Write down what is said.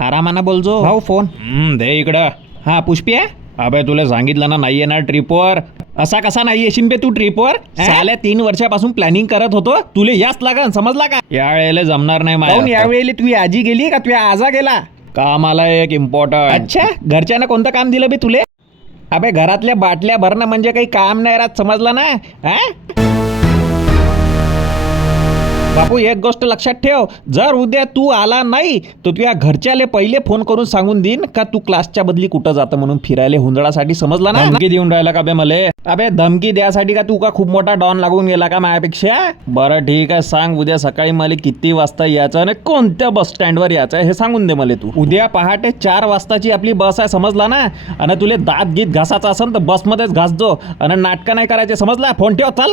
आरामानं बोलजो भाऊ फोन दे इकडं. हा पुष्पी आहे. अबे तुला सांगितलं ना नाही येणार ट्रिपवर. असा कसा नाही येशील बे तू ट्रिपवर. साल्या 3 वर्षापासून प्लॅनिंग करत होतो. तुला याच लागन समजला का. यावेळेला जमणार नाही मला. यावेळेला तुझी आजी गेली का तुझ्या आजा गेला. कामाला एक इम्पॉर्टंट. अच्छा घरच्यानं कोणतं काम दिलं बे तुले. अबे घरातल्या बाटल्या भरणं म्हणजे काही काम नाही राहत समजला ना. बापू एक गोष्ट लक्षात ठेव, जर उद्या तू आला नाही तर तुझ्या घरच्याले पहिले फोन करून सांगून देईन का तू क्लासच्या बदली कुठं जातं म्हणून फिरायला हुंदडासाठी समजला ना. धमकी देऊन राहिला का बे मले. अबे धमकी द्यासाठी का तू का खूप मोठा डॉन लागून गेला का माझ्यापेक्षा. बरं ठीक आहे सांग उद्या सकाळी मला किती वाजता यायचं आणि कोणत्या बस स्टँडवर यायचं हे सांगून दे मला तू. उद्या पहाटे 4 वाजताची आपली बस आहे समजला ना. आणि तुले दात गीत घासाचा असेल तर बसमध्येच घासजो आणि नाटकं नाही करायचे समजला. फोन ठेव चाल.